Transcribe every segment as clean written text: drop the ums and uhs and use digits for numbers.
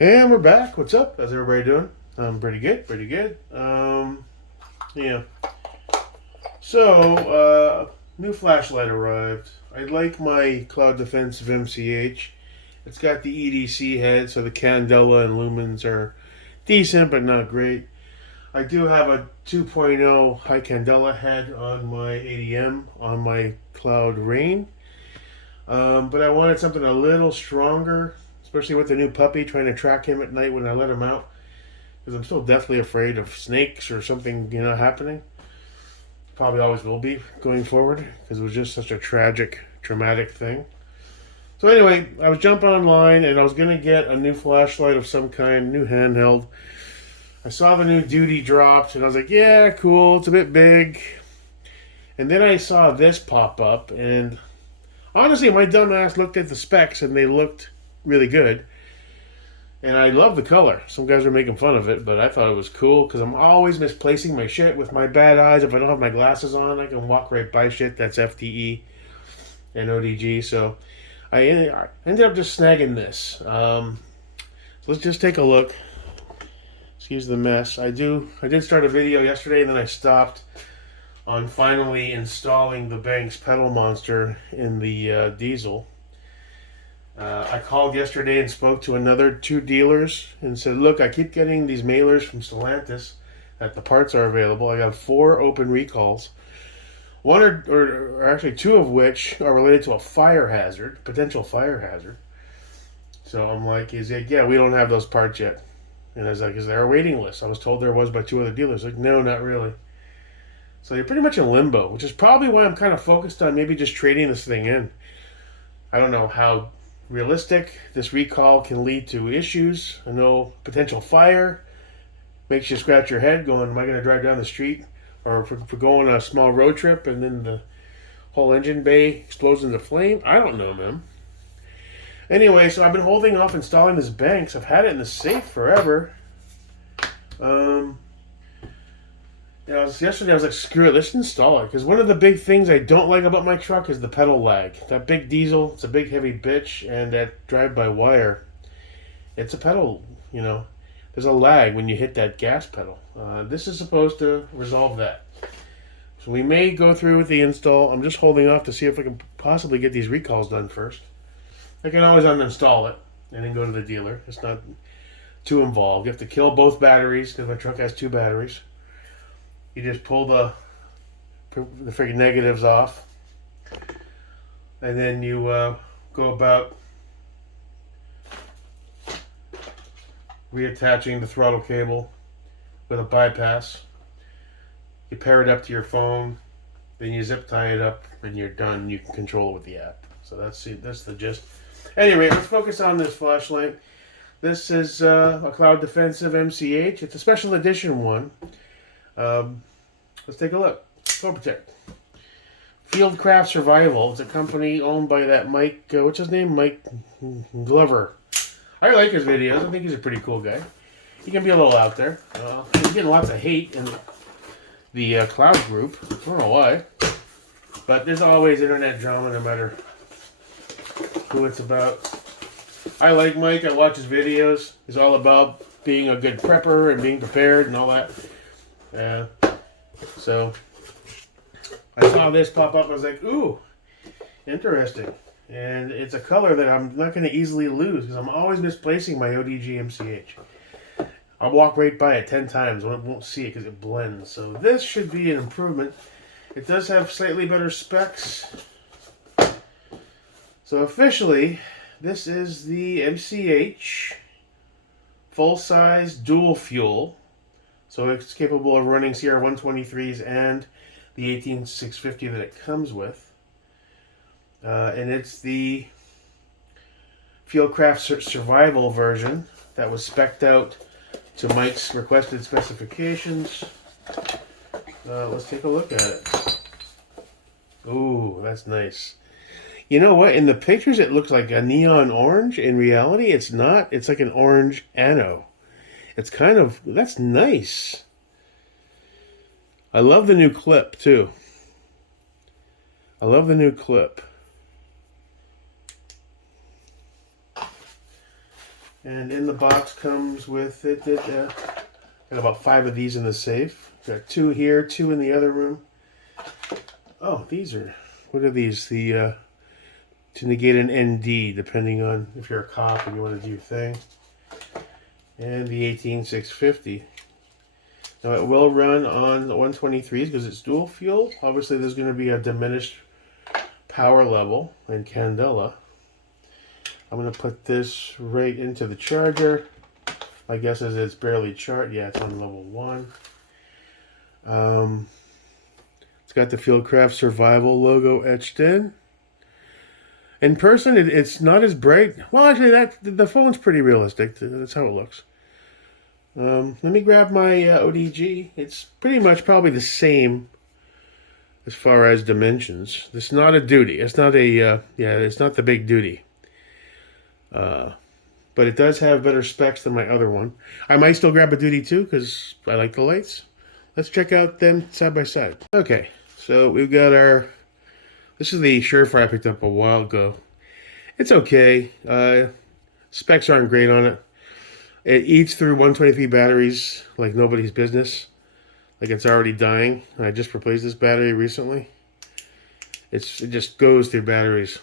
And we're back. What's up? How's everybody doing? Pretty good, pretty good. Yeah. New flashlight arrived. I like my Cloud Defensive MCH. It's got the EDC head, so the candela and lumens are decent, but not great. I do have a 2.0 high candela head on my ADM on my Cloud Rain. But I wanted something a little stronger, especially with the new puppy, trying to track him at night when I let him out. Because I'm still deathly afraid of snakes or something, happening. Probably always will be going forward because it was just such a tragic, traumatic thing. So anyway, I was jumping online and I was gonna get a new flashlight of some kind, new handheld. I saw the new Duty dropped and I was like, yeah, cool. It's a bit big. And then I saw this pop up and honestly, my dumb ass looked at the specs and they looked really good. And I love the color. Some guys are making fun of it, but I thought it was cool because I'm always misplacing my shit with my bad eyes. If I don't have my glasses on, I can walk right by shit that's FTE and ODG. So I ended up just snagging this. So let's just take a look. Excuse the mess. I did start a video yesterday, and then I stopped on finally installing the Banks pedal monster in the diesel. I called yesterday and spoke to another two dealers and said, look, I keep getting these mailers from Stellantis that the parts are available. I got 4 open recalls. One or actually 2 of which are related to a fire hazard, potential fire hazard. So I'm like, yeah, we don't have those parts yet. And I was like, is there a waiting list? I was told there was by 2 other dealers. Like, no, not really. So you're pretty much in limbo, which is probably why I'm kind of focused on maybe just trading this thing in. I don't know how realistic this recall can lead to issues. I know potential fire makes you scratch your head going, am I going to drive down the street or for going on a small road trip and then the whole engine bay explodes into flame? I don't know, man. Anyway, so I've been holding off installing this Banks. I've had it in the safe forever. Yesterday I was like, screw it, let's install it. Because one of the big things I don't like about my truck is the pedal lag. That big diesel, it's a big heavy bitch, and that drive-by-wire, it's a pedal, There's a lag when you hit that gas pedal. This is supposed to resolve that. So we may go through with the install. I'm just holding off to see if I can possibly get these recalls done first. I can always uninstall it and then go to the dealer. It's not too involved. You have to kill both batteries because my truck has 2 batteries. You just pull the freaking negatives off, and then you go about reattaching the throttle cable with a bypass. You pair it up to your phone, then you zip tie it up, and you're done. You can control it with the app. So that's the gist. Anyway, let's focus on this flashlight. This is a Cloud Defensive MCH. It's a special edition one. Let's take a look. Phone Protect. Fieldcraft Survival. It's a company owned by that Mike, what's his name? Mike Glover. I like his videos. I think he's a pretty cool guy. He can be a little out there. He's getting lots of hate in the Cloud group. I don't know why. But there's always internet drama no matter who it's about. I like Mike. I watch his videos. He's all about being a good prepper and being prepared and all that. So I saw this pop up. I was like, ooh, interesting. And it's a color that I'm not going to easily lose because I'm always misplacing my ODG MCH. I'll walk right by it 10 times and I won't see it because it blends. So this should be an improvement. It does have slightly better specs. So officially, this is the MCH full-size dual fuel. So it's capable of running CR123s and the 18650 that it comes with. And it's the Fieldcraft Survival version that was spec'd out to Mike's requested specifications. Let's take a look at it. Ooh, that's nice. You know what? In the pictures, it looks like a neon orange. In reality, it's not. It's like an orange anno. It's kind of, that's nice. I love the new clip, too. I love the new clip. And in the box comes with it. Got about 5 of these in the safe. Got 2 here, 2 in the other room. Oh, these are, what are these? The to negate an ND, depending on if you're a cop and you want to do your thing. And the 18650. Now it will run on 123s because it's dual fuel. Obviously there's going to be a diminished power level in Candela. I'm going to put this right into the charger. My guess is it's barely charged. Yeah, it's on level 1. It's got the Fieldcraft Survival logo etched in. In person, it's not as bright. Well, actually, the phone's pretty realistic. That's how it looks. Let me grab my ODG. It's pretty much probably the same as far as dimensions. It's not a duty. It's not a it's not the big duty. But it does have better specs than my other one. I might still grab a duty too because I like the lights. Let's check out them side by side. Okay, so we've got our. This is the Surefire I picked up a while ago. It's okay. Specs aren't great on it. It eats through 123 batteries like nobody's business. Like it's already dying. I just replaced this battery recently. It just goes through batteries.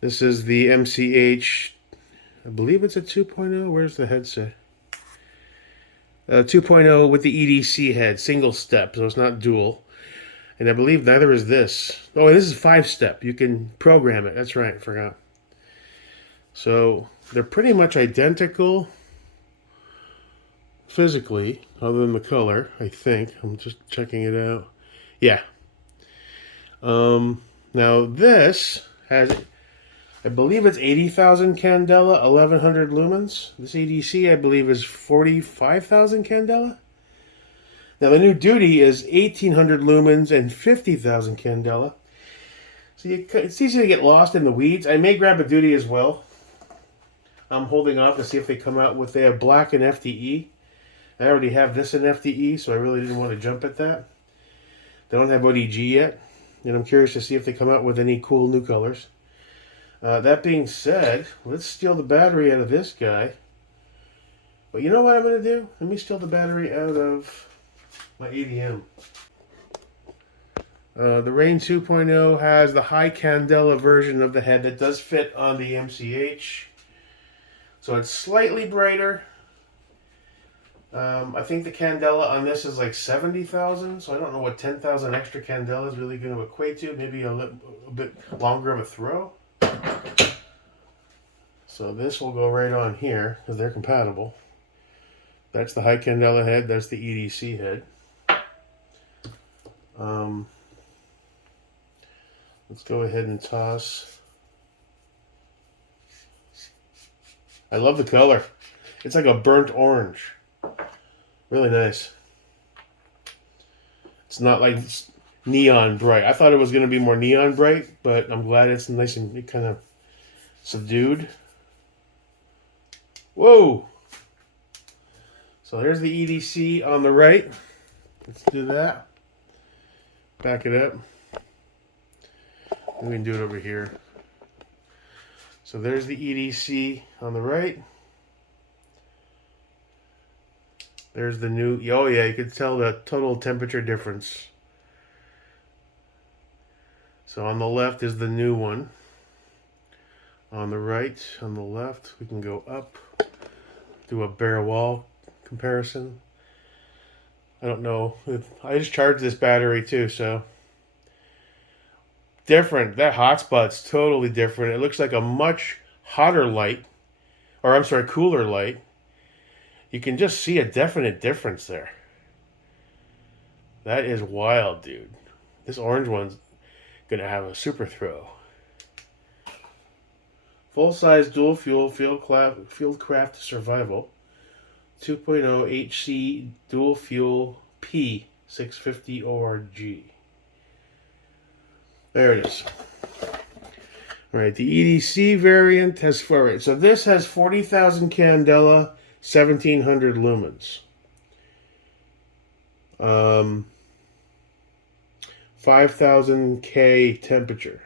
This is the MCH. I believe it's a 2.0. Where's the headset? 2.0 with the EDC head, single step, so it's not dual. And I believe neither is this. Oh, this is 5-step. You can program it. That's right, I forgot. So they're pretty much identical physically, other than the color, I think. I'm just checking it out. Yeah. Now this has, I believe it's 80,000 candela, 1100 lumens. This EDC, I believe, is 45,000 candela. Now the new duty is 1800 lumens and 50,000 candela. So it's easy to get lost in the weeds. I may grab a duty as well. I'm holding off to see if they come out with, they have black and FDE. I already have this in FDE, so I really didn't want to jump at that. They don't have ODG yet, and I'm curious to see if they come out with any cool new colors. That being said, let's steal the battery out of this guy. But you know what I'm going to do? Let me steal the battery out of my ADM. The Rain 2.0 has the high candela version of the head that does fit on the MCH. So it's slightly brighter. I think the candela on this is like 70,000, so I don't know what 10,000 extra candela is really going to equate to. Maybe a bit longer of a throw. So this will go right on here because they're compatible. That's the high candela head. That's the EDC head. Let's go ahead and toss. I love the color. It's like a burnt orange. Really nice. It's not like neon bright. I thought it was going to be more neon bright, but I'm glad it's nice and kind of subdued. Whoa! So there's the EDC on the right. Let's do that. Back it up. We can do it over here. So there's the EDC on the right. There's the new, oh yeah, you can tell the total temperature difference. So on the left is the new one. On the right, on the left, we can go up, do a bare wall comparison. I don't know. I just charged this battery too, so. Different. That hotspot's totally different. It looks like a much hotter light, or I'm sorry, cooler light. You can just see a definite difference there. That is wild, dude. This orange one's gonna have a super throw. Full-size dual fuel Fieldcraft Survival 2.0 HC dual fuel P650 ORG. There it is. All right, the EDC variant has, all right, so this has 40,000 candela, 1,700 lumens. 5,000 K temperature.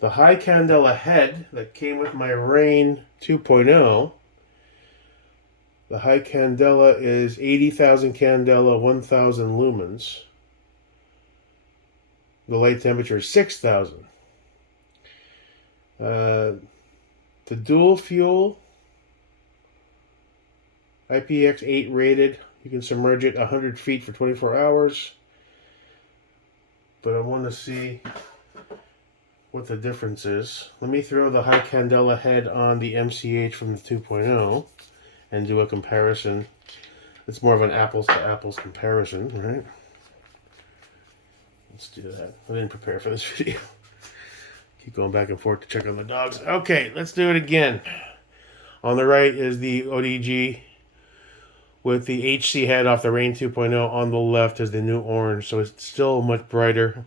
The high candela head that came with my Rain 2.0. The high candela is 80,000 candela, 1,000 lumens. The light temperature is 6,000. The dual fuel, IPX8 rated. You can submerge it 100 feet for 24 hours. But I want to see what the difference is. Let me throw the high candela head on the MCH from the 2.0 and do a comparison. It's more of an apples to apples comparison, right? Let's do that. I didn't prepare for this video. Keep going back and forth to check on the dogs. Okay, let's do it again. On the right is the ODG with the HC head off the Rain 2.0. On the left is the new orange, so it's still much brighter.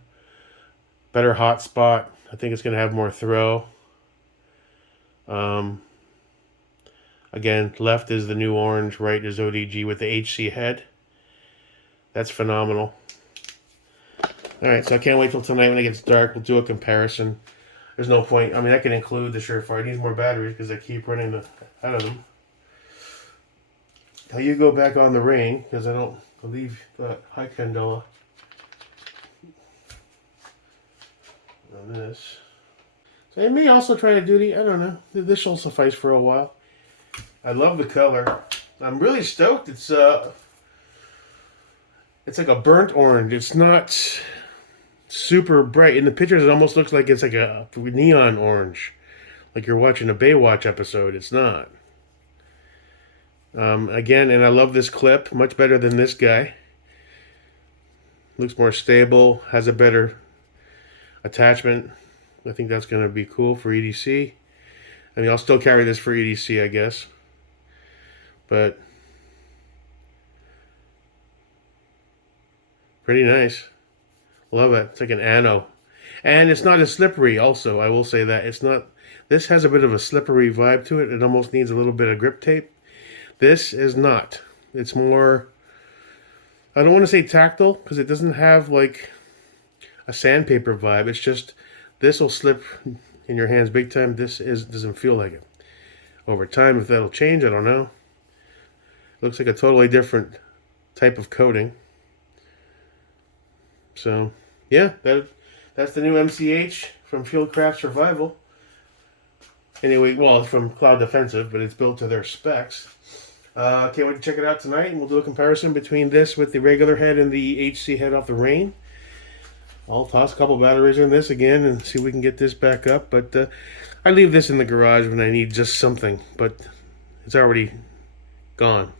Better hot spot. I think it's going to have more throw. Again, left is the new orange, right is ODG with the HC head. That's phenomenal. Alright, so I can't wait till tonight when it gets dark. We'll do a comparison. There's no point. I mean, I can include the Surefire. It needs more batteries because I keep running out of them. Now you go back on the Rain because I don't believe the high candela on this. So I may also try to do I don't know. This will suffice for a while. I love the color. I'm really stoked. It's like a burnt orange. It's not super bright. In the pictures, it almost looks like it's like a neon orange. Like you're watching a Baywatch episode. It's not. Again, and I love this clip. Much better than this guy. Looks more stable. Has a better attachment. I think that's going to be cool for EDC. I mean, I'll still carry this for EDC, I guess. But pretty nice. Love it. It's like an anno. And it's not as slippery also. I will say that. It's not. This has a bit of a slippery vibe to it. It almost needs a little bit of grip tape. This is not. It's more, I don't want to say tactile because it doesn't have like a sandpaper vibe. It's just, this will slip in your hands big time. Doesn't feel like it. Over time, if that'll change, I don't know. Looks like a totally different type of coating. So, yeah, that's the new MCH from Fieldcraft Survival. Anyway, well, it's from Cloud Defensive, but it's built to their specs. Can't wait to check it out tonight, and we'll do a comparison between this with the regular head and the HC head off the Rain. I'll toss a couple batteries in this again and see if we can get this back up. But I leave this in the garage when I need just something, but it's already gone.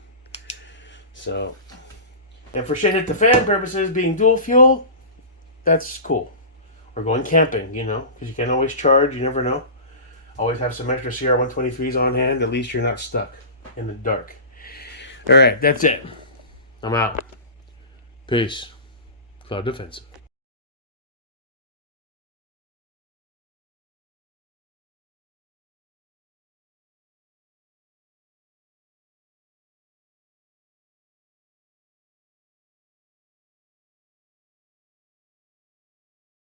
So, and for shit hit the fan purposes, being dual fuel, that's cool. Or going camping, you know, because you can't always charge. You never know. Always have some extra CR123s on hand. At least you're not stuck in the dark. All right, that's it. I'm out. Peace. Cloud Defensive.